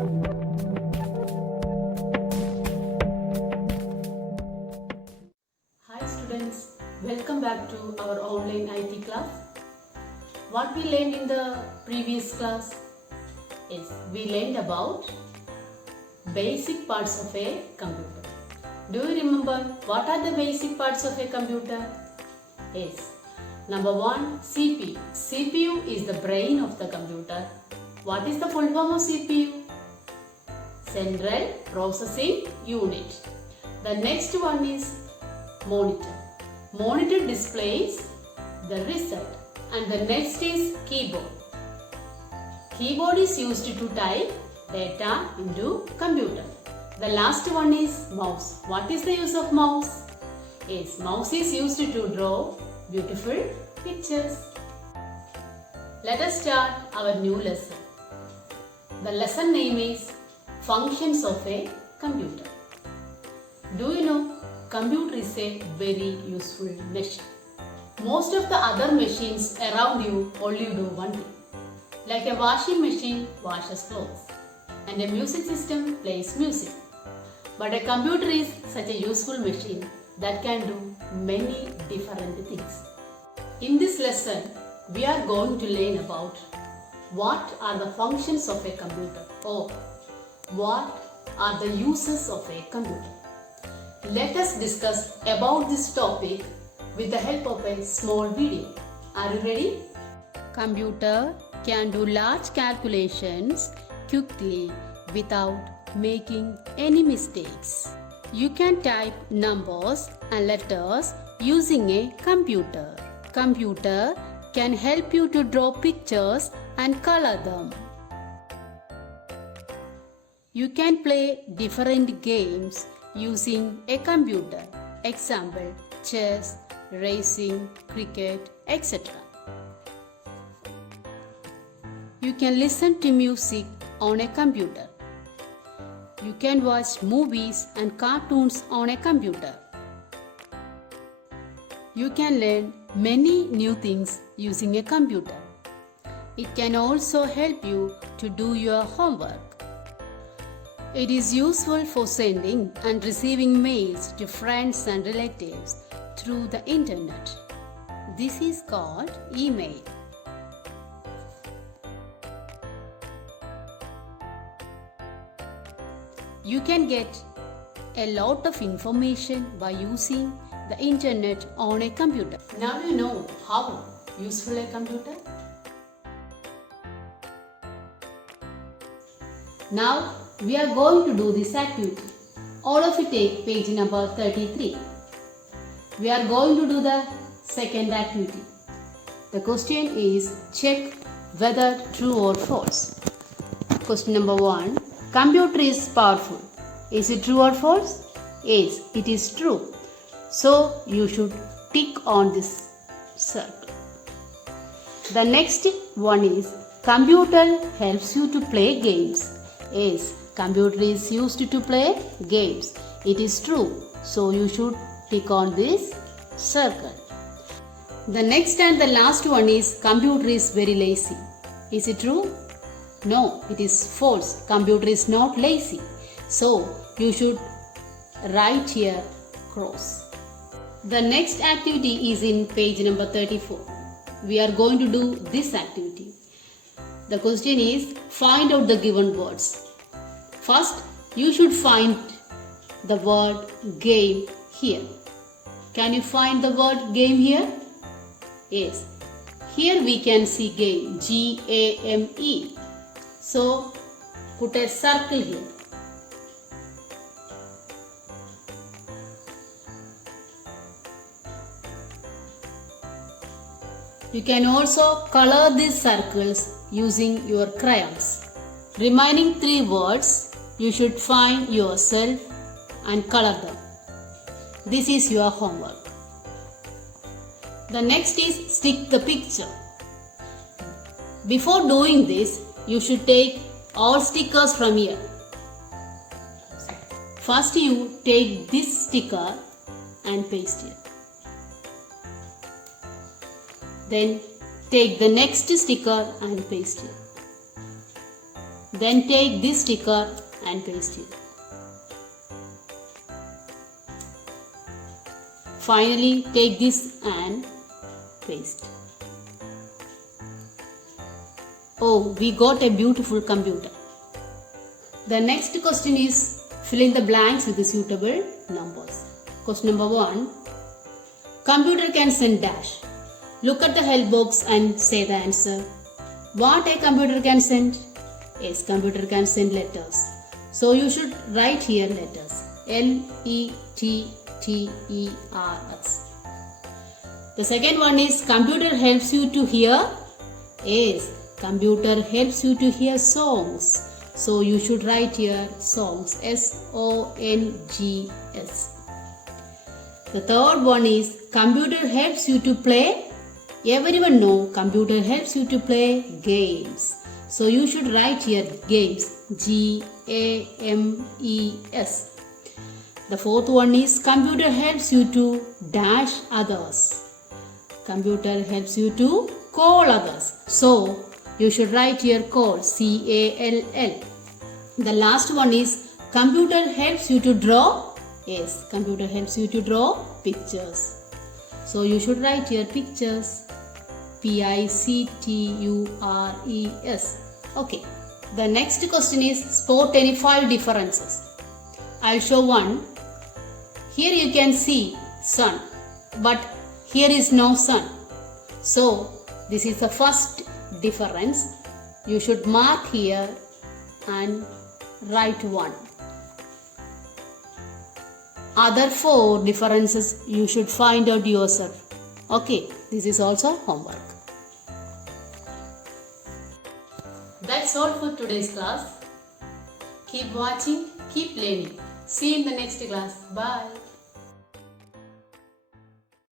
Hi students, welcome back to our online IT class. What we learned in the previous class is we learned about basic parts of a computer. Do you remember what are the basic parts of a computer? Yes. Number 1, CPU. CPU is the brain of the computer. What is the full form of CPU? Central Processing Unit. The next one is monitor. Monitor displays the result. And the next is keyboard. Keyboard is used to type data into computer. The last one is mouse. What is the use of mouse? Yes, mouse is used to draw beautiful pictures. Let us start our new lesson. The lesson name is Functions of a Computer. Do you know computer is a very useful machine? Most of the other machines around you only do one thing. Like a washing machine washes clothes and a music system plays music. But a computer is such a useful machine that can do many different things. In this lesson, we are going to learn about what are the functions of a computer or what are the uses of a computer. Let us discuss about this topic with the help of a small video. Are you ready? Computer can do large calculations quickly without making any mistakes. You can type numbers and letters using a computer. Computer can help you to draw pictures and color them. You can play different games using a computer. Example, chess, racing, cricket, etc. You can listen to music on a computer. You can watch movies and cartoons on a computer. You can learn many new things using a computer. It can also help you to do your homework. It is useful for sending and receiving mails to friends and relatives through the internet. This is called email. You can get a lot of information by using the internet on a computer. Now you know how useful a computer. Now we are going to do this activity. All of you take page number 33. We are going to do the second activity. The question is check whether true or false. Question number 1. Computer is powerful. Is it true or false? Yes, it is true. So you should tick on this circle. The next one is computer helps you to play games. Yes, computer is used to play games. It is true. So you should tick on this circle. The next and the last one is computer is very lazy. Is it true? No, it is false. Computer is not lazy. So you should write here cross. The next activity is in page number 34. We are going to do this activity. The question is find out the given words. First, you should find the word game here. Can you find the word game here? Yes. Here we can see game, G-A-M-E. So, put a circle here. You can also color these circles using your crayons. Remaining 3 words, you should find yourself and color them. This is your homework. The next is stick the picture. Before doing this, you should take all stickers from here. First you take this sticker and paste it. Then take the next sticker and paste it. Then take this sticker and paste it. Finally, take this and paste. Oh, we got a beautiful computer. The next question is fill in the blanks with the suitable numbers. Question number 1. Computer can send dash. Look at the help box and say the answer. What a computer can send? Yes, computer can send letters. So you should write here letters. Letters. The second one is computer helps you to hear. Yes, computer helps you to hear songs. So you should write here songs. songs. The third one is computer helps you to play. Everyone know computer helps you to play games. So you should write here games. games. The fourth one is computer helps you to dash others. Computer helps you to call others. So you should write here call. call. The last one is computer helps you to draw. Yes, computer helps you to draw pictures. So you should write here pictures. pictures. Okay. The next question is spot any 5 differences. I'll show one. Here you can see sun, but here is no sun. So this is the first difference. You should mark here and write 1. Other 4 differences you should find out yourself. Okay, this is also homework. That's all for today's class. Keep watching, keep learning. See you in the next class. Bye.